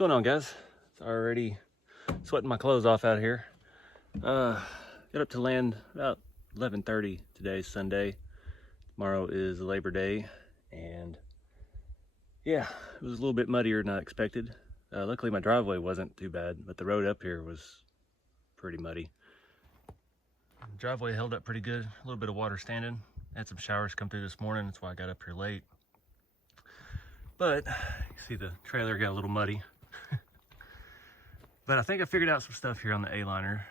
going on, guys? It's already sweating my clothes off out here. Got up to land about 11:30 today, Sunday. Tomorrow is Labor Day, and yeah, it was a little bit muddier than I expected. Luckily my driveway wasn't too bad, but the road up here was pretty muddy. The driveway held up pretty good, a little bit of water standing. Had some showers come through this morning, that's why I got up here late. But you see the trailer got a little muddy. But I think I figured out some stuff here on the A-liner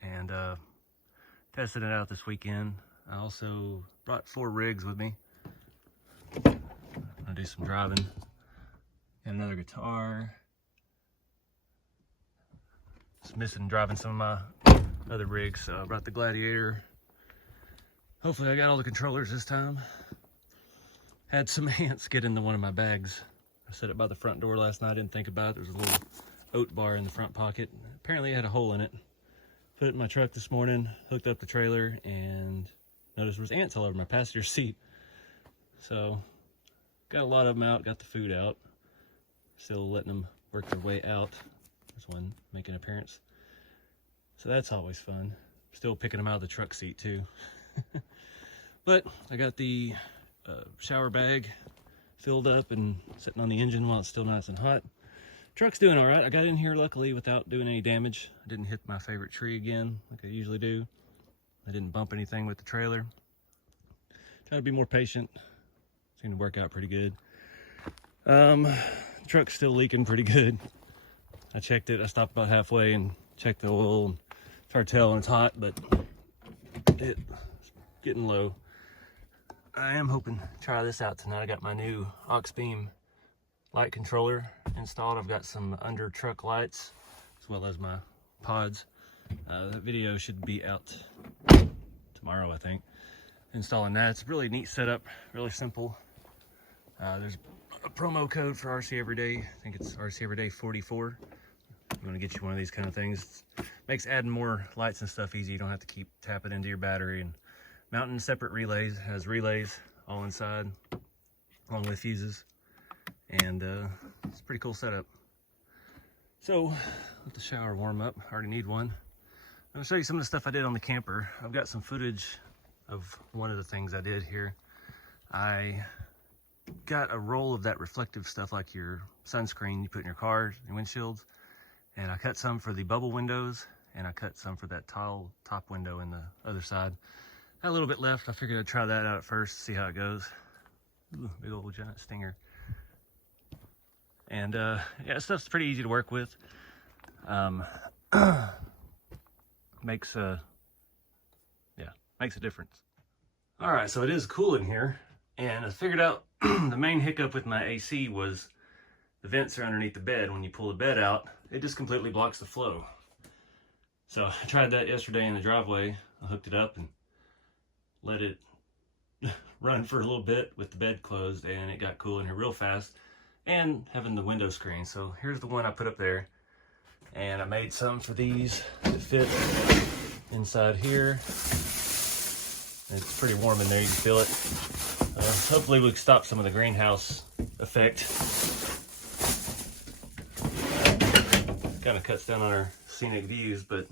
and tested it out this weekend. I also brought 4 rigs with me. I'm gonna do some driving. Got another guitar. Just missing driving some of my other rigs, so I brought the Gladiator. Hopefully I got all the controllers this time. Had some ants get into one of my bags. I set it by the front door last night, didn't think about it. There was a little oat bar in the front pocket. Apparently it had a hole in it. Put it in my truck this morning, hooked up the trailer, and noticed there was ants all over my passenger seat. So got a lot of them out, got the food out. Still letting them work their way out. There's one making an appearance. So that's always fun. Still picking them out of the truck seat too. But I got the shower bag filled up and sitting on the engine while it's still nice and hot. Truck's doing all right. I got in here luckily without doing any damage. I didn't hit my favorite tree again like I usually do. I didn't bump anything with the trailer. Try to be more patient. Seemed to work out pretty good. Truck's still leaking pretty good. I checked it. I stopped about halfway and checked the oil. And it's hard to tell when it's hot, but it's getting low. I am hoping to try this out tonight. I got my new aux beam light controller installed. I've got some under truck lights as well as my pods. That video should be out tomorrow, I think. Installing that. It's a really neat setup, really simple. There's a promo code for RC Everyday. I think it's RC Everyday 44. I'm gonna get you one of these kind of things. Makes adding more lights and stuff easy. You don't have to keep tapping into your battery and mounting separate relays. It has relays all inside along with fuses. And it's a pretty cool setup. So let the shower warm up. I already need one. I'm gonna show you some of the stuff I did on the camper. I've got some footage of one of the things I did here. I got a roll of that reflective stuff like your sunscreen you put in your car, your windshields. And I cut some for the bubble windows, and I cut some for that tile top window in the other side. Got a little bit left. I figured I'd try that out at first, see how it goes. Ooh, big old giant stinger. And yeah, stuff's pretty easy to work with. Makes a difference. All right, so it is cool in here, and I figured out the main hiccup with my AC was the vents are underneath the bed. When you pull the bed out, it just completely blocks the flow. So I tried that yesterday in the driveway. I hooked it up and let it run for a little bit with the bed closed, and it got cool in here real fast. And having the window screen. So here's the one I put up there, and I made some for these that fit inside here. It's pretty warm in there, you can feel it. Hopefully we can stop some of the greenhouse effect. Kind of cuts down on our scenic views, but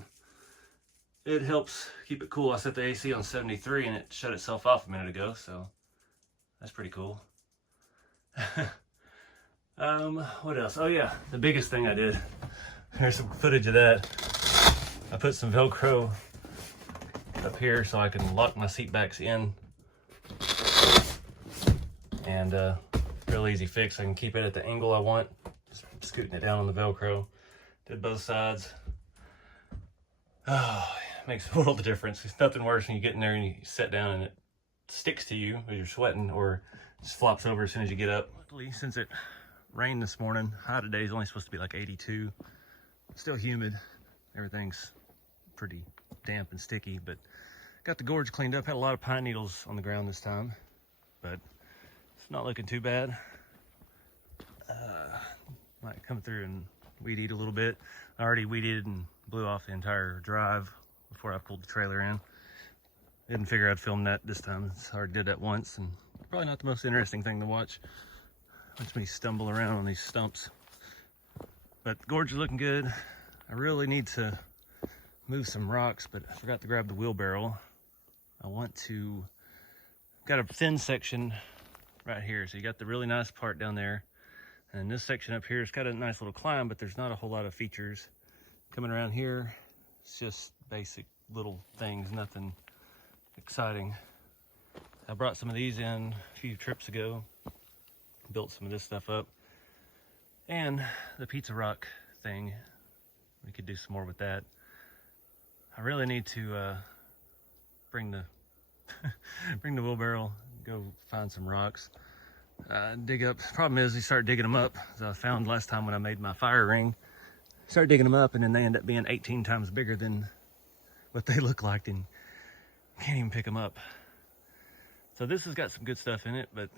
it helps keep it cool. I set the AC on 73 and it shut itself off a minute ago, so that's pretty cool. What else? Oh yeah, the biggest thing I did. There's some footage of that. I put some Velcro up here so I can lock my seat backs in. And real easy fix. I can keep it at the angle I want. Just scooting it down on the Velcro. Did both sides. Oh, it makes a world of difference. It's nothing worse when you get in there and you sit down and it sticks to you as you're sweating, or just flops over as soon as you get up. Luckily, since it rained this morning, high today is only supposed to be like 82. Still humid. Everything's pretty damp and sticky, but got the gorge cleaned up. Had a lot of pine needles on the ground this time, but it's not looking too bad. Might come through and weed eat a little bit. I already weed eated and blew off the entire drive before I pulled the trailer in. Didn't figure I'd film that this time. It's hard, did that once, and probably not the most interesting thing to watch. Watch me stumble around on these stumps. But the gorge is looking good. I really need to move some rocks, but I forgot to grab the wheelbarrow. I want to, got a thin section right here. So you got the really nice part down there. And this section up here has got a nice little climb, but there's not a whole lot of features. Coming around here, it's just basic little things, nothing exciting. I brought some of these in a few trips ago, built some of this stuff up. And the pizza rock thing, we could do some more with that. I really need to bring the bring the wheelbarrow, go find some rocks, dig up. Problem is, you start digging them up, as I found last time when I made my fire ring. Start digging them up, and then they end up being 18 times bigger than what they look like, and you can't even pick them up. So this has got some good stuff in it, but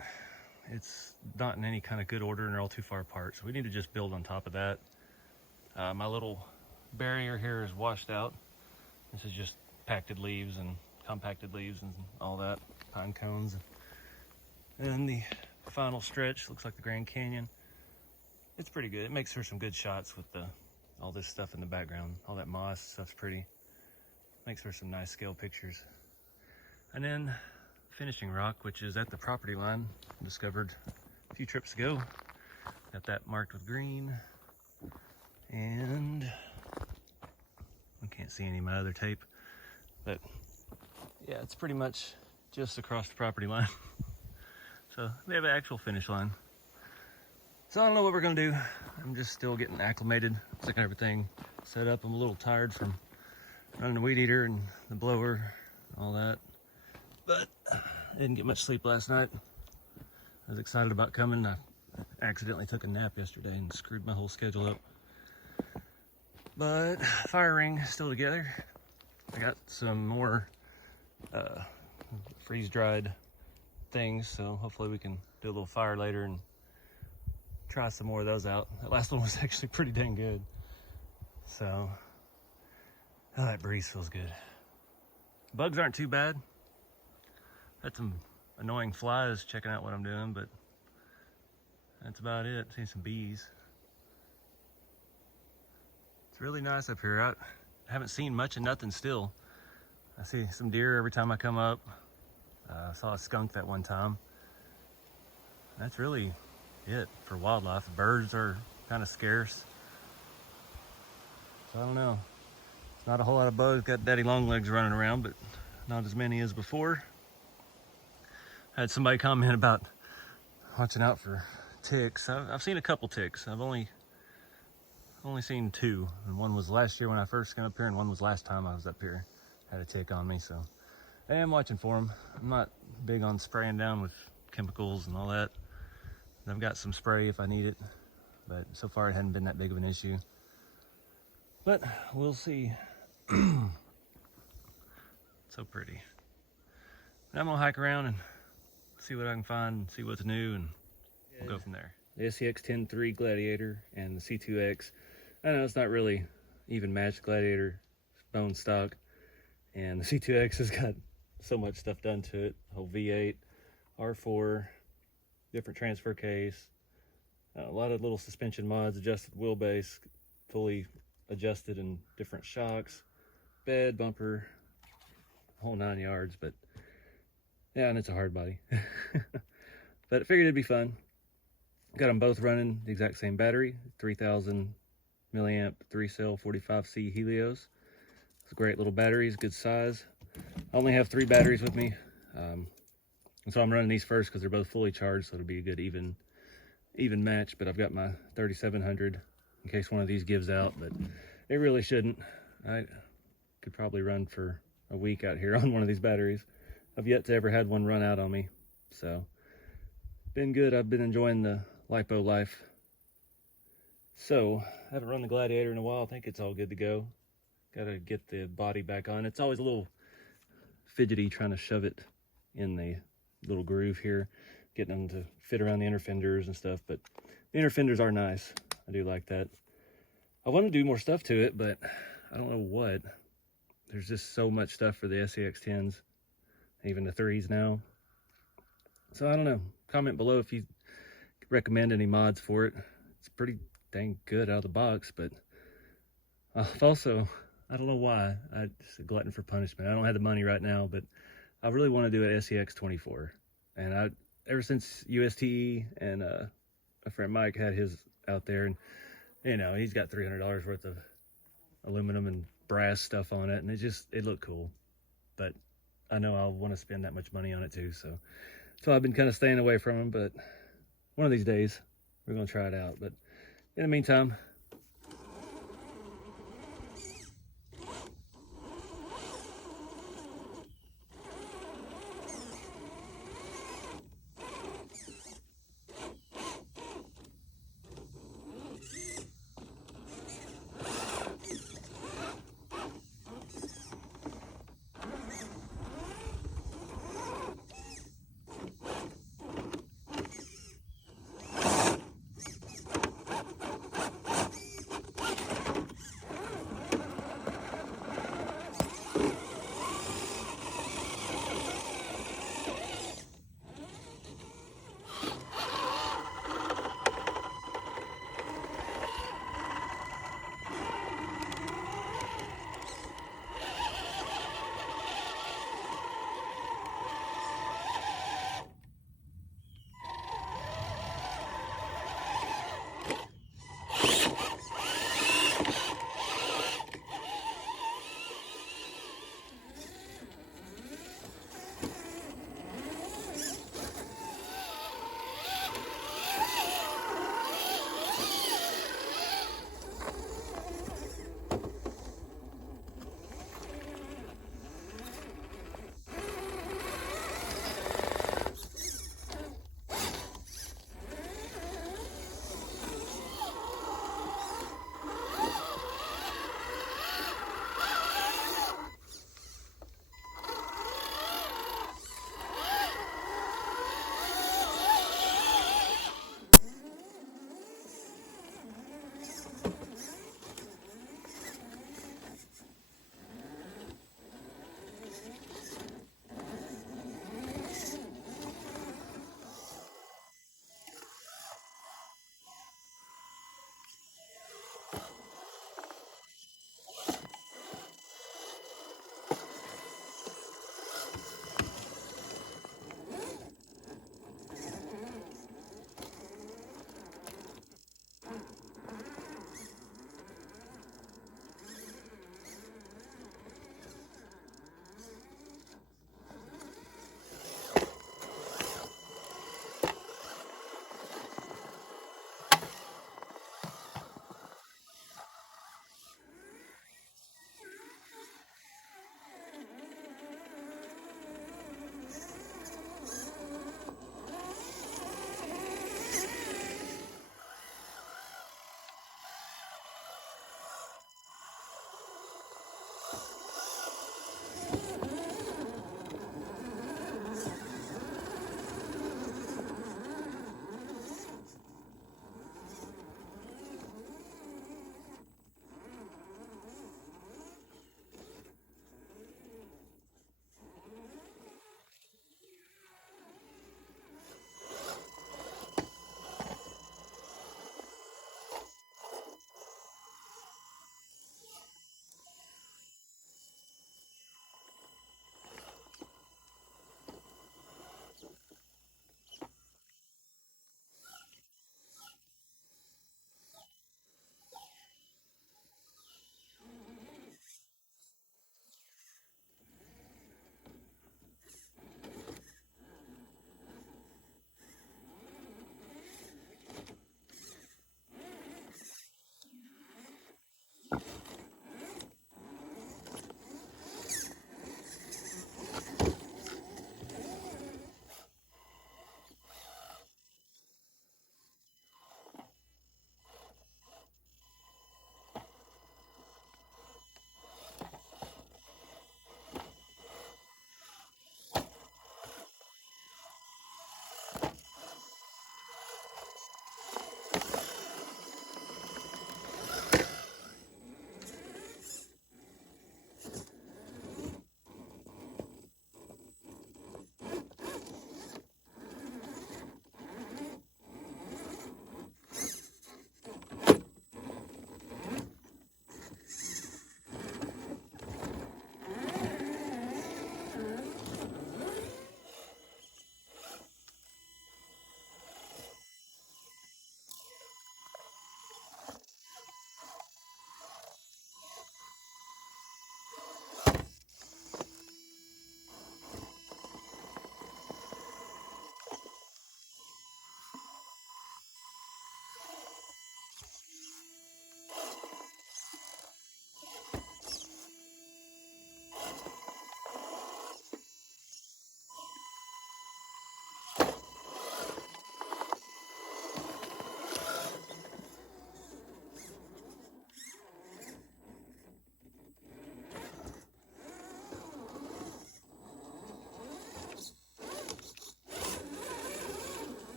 it's not in any kind of good order, and they're all too far apart. So we need to just build on top of that. My little barrier here is washed out. This is just compacted leaves and all that, pine cones. And then the final stretch looks like the Grand Canyon. It's pretty good. It makes for some good shots with all this stuff in the background. All that moss stuff's pretty. Makes for some nice scale pictures. And then finishing rock, which is at the property line, discovered a few trips ago. Got that marked with green. And I can't see any of my other tape, but yeah, it's pretty much just across the property line. So we have an actual finish line. So I don't know what we're gonna do. I'm just still getting acclimated, getting everything set up. I'm a little tired from running the weed eater and the blower, all that. But I didn't get much sleep last night. I was excited about coming. I accidentally took a nap yesterday and screwed my whole schedule up. But fire ring is still together. I got some more freeze-dried things, so hopefully we can do a little fire later and try some more of those out. That last one was actually pretty dang good. So, oh, that breeze feels good. Bugs aren't too bad. Had some annoying flies checking out what I'm doing, but that's about it. Seen some bees. It's really nice up here. I haven't seen much of nothing still. I see some deer every time I come up. I saw a skunk that one time. That's really it for wildlife. Birds are kind of scarce. So I don't know. It's not a whole lot of bugs. Got daddy long legs running around, but not as many as before. I had somebody comment about watching out for ticks. I've seen a couple ticks. I've only seen two, and one was last year when I first came up here, and one was last time I was up here. Had a tick on me, so I am watching for them. I'm not big on spraying down with chemicals and all that. I've got some spray if I need it, but so far it hadn't been that big of an issue. But we'll see. So pretty. I'm gonna hike around and see what I can find, see what's new, and we'll go from there. The SCX10-3 Gladiator and the C2X. I know it's not really even matched Gladiator, bone stock, and the C2X has got so much stuff done to it. Whole V8, R4, different transfer case, a lot of little suspension mods, adjusted wheelbase, fully adjusted and different shocks, bed, bumper, whole 9 yards. But yeah, and it's a hard body. But I figured it'd be fun. Got them both running the exact same battery, 3000 milliamp 3-cell 45C Helios. It's a great little batteries, good size. I only have 3 batteries with me, and so I'm running these first because they're both fully charged, so it'll be a good even match. But I've got my 3700 in case one of these gives out, but it really shouldn't. I could probably run for a week out here on one of these batteries. I've yet to ever had one run out on me, so been good. I've been enjoying the lipo life. So I haven't run the Gladiator in a while. I think it's all good to go. Gotta get the body back on. It's always a little fidgety trying to shove it in the little groove here, getting them to fit around the inner fenders and stuff, but the inner fenders are nice. I do like that. I want to do more stuff to it, but I don't know what. There's just so much stuff for the SCX10s, even the 3s now. So I don't know. Comment below if you recommend any mods for it. It's pretty dang good out of the box. But I've also, I don't know why, I'm just a glutton for punishment. I don't have the money right now, but I really want to do an SCX24. And ever since USTE and my friend Mike had his out there, and you know, he's got $300 worth of aluminum and brass stuff on it, and it looked cool. But I know I'll want to spend that much money on it too, so I've been kind of staying away from them. But one of these days we're gonna try it out. But in the meantime,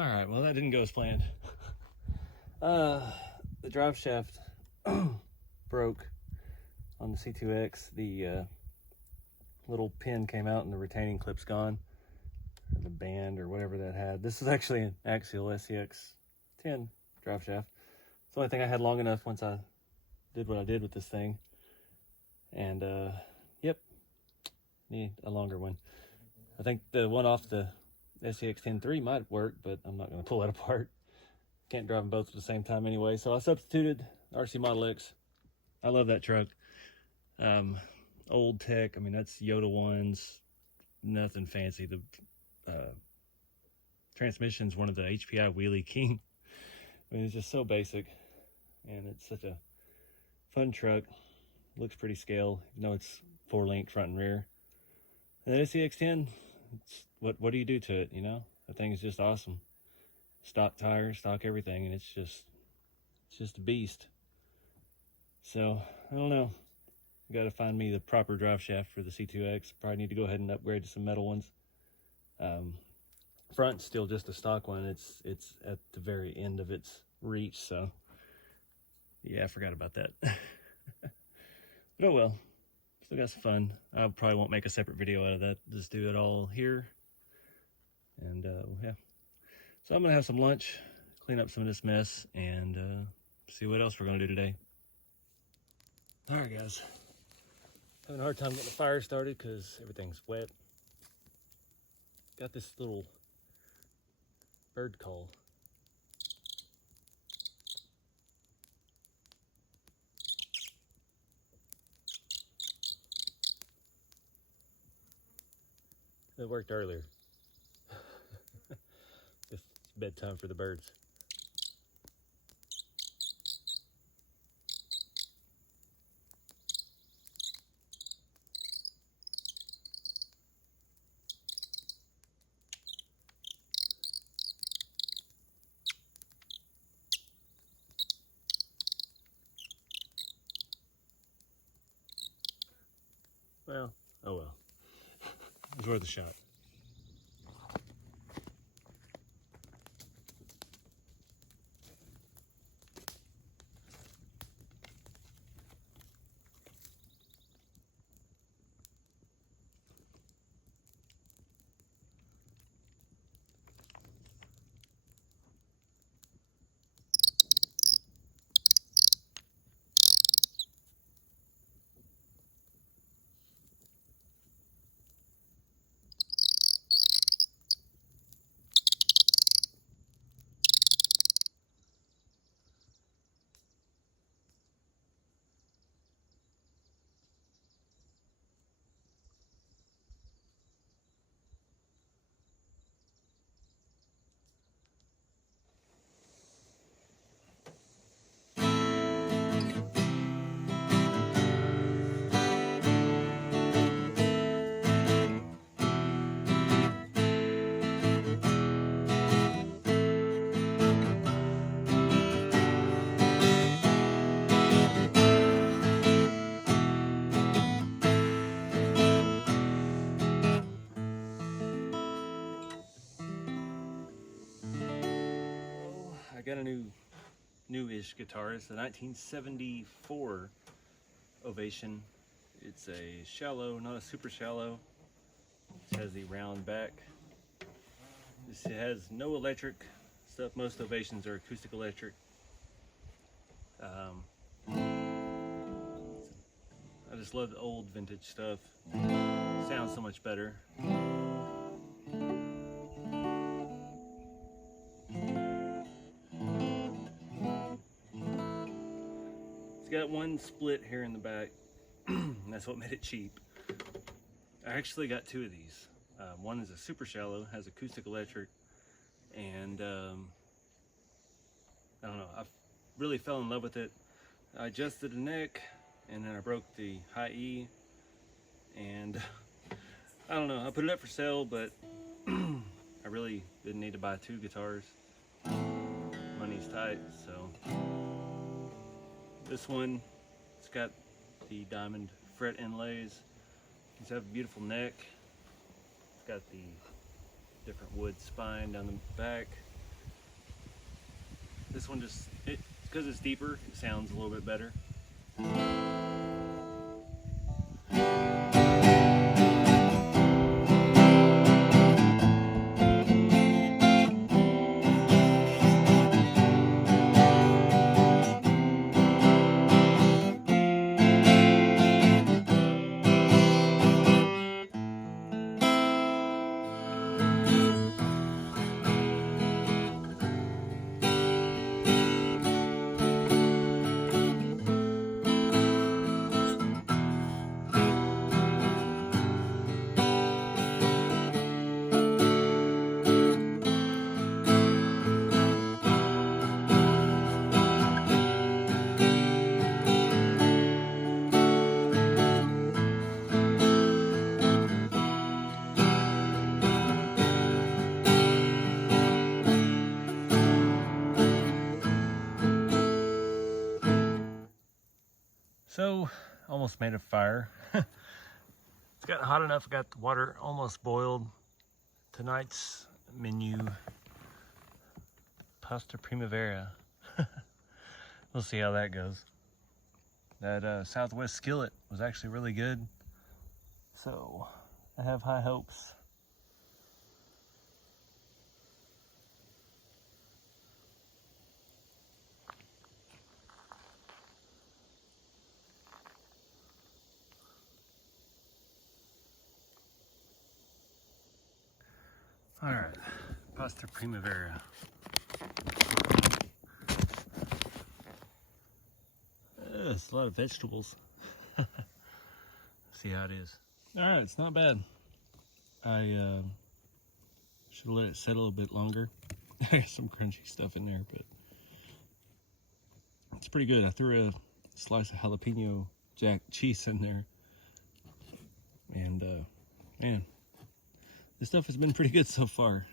All right, well, that didn't go as planned. The drive shaft broke on the C2X. The little pin came out and the retaining clip's gone, or the band or whatever that had. This is actually an axial SCX10 drive shaft. It's the only thing I had long enough once I did what I did with this thing. And yep, need a longer one. I think the one off the SCX10-3 might work, but I'm not going to pull that apart. Can't drive them both at the same time anyway. So I substituted RCmodelex. I love that truck. Old tech. I mean, that's Yoda ones. Nothing fancy. The transmission's one of the HPI Wheelie King. I mean, it's just so basic, and it's such a fun truck. Looks pretty scale, even though it's 4-link front and rear. And the SCX10, what do you do to it? You know, that thing is just awesome. Stock tires, stock everything, and it's just a beast. So I don't know. I got to find me the proper drive shaft for the C2X. Probably need to go ahead and upgrade to some metal ones. Front's still just a stock one. It's at the very end of its reach, so yeah, I forgot about that. But oh well, still got some fun. I probably won't make a separate video out of that. Just do it all here, and yeah. So I'm gonna have some lunch, clean up some of this mess, and see what else we're gonna do today. All right, guys. Having a hard time getting the fire started because everything's wet. Got this little bird call. It worked earlier. It's bedtime for the birds. Well, oh well. It was worth a shot. I got a new-ish guitar. It's a 1974 Ovation. It's a shallow, not a super shallow. It has the round back. This has no electric stuff. Most Ovations are acoustic electric. I just love the old vintage stuff. Sounds so much better. Got one split here in the back, and that's what made it cheap. I actually got two of these. One is a super shallow, has acoustic electric, and I don't know, I really fell in love with it. I adjusted the neck, and then I broke the high E, and I don't know, I put it up for sale, but I really didn't need to buy two guitars. Money's tight, so. This one, it's got the diamond fret inlays. It's got a beautiful neck. It's got the different wood spine down the back. This one just, because it's deeper, it sounds a little bit better. So, almost made a fire. It's gotten hot enough, I got the water almost boiled. Tonight's menu, pasta primavera. We'll see how that goes. That Southwest skillet was actually really good. So, I have high hopes. All right, pasta primavera. It's a lot of vegetables. See how it is. All right, it's not bad. I should have let it settle a bit longer. There's some crunchy stuff in there, but it's pretty good. I threw a slice of jalapeno jack cheese in there, and man, this stuff has been pretty good so far.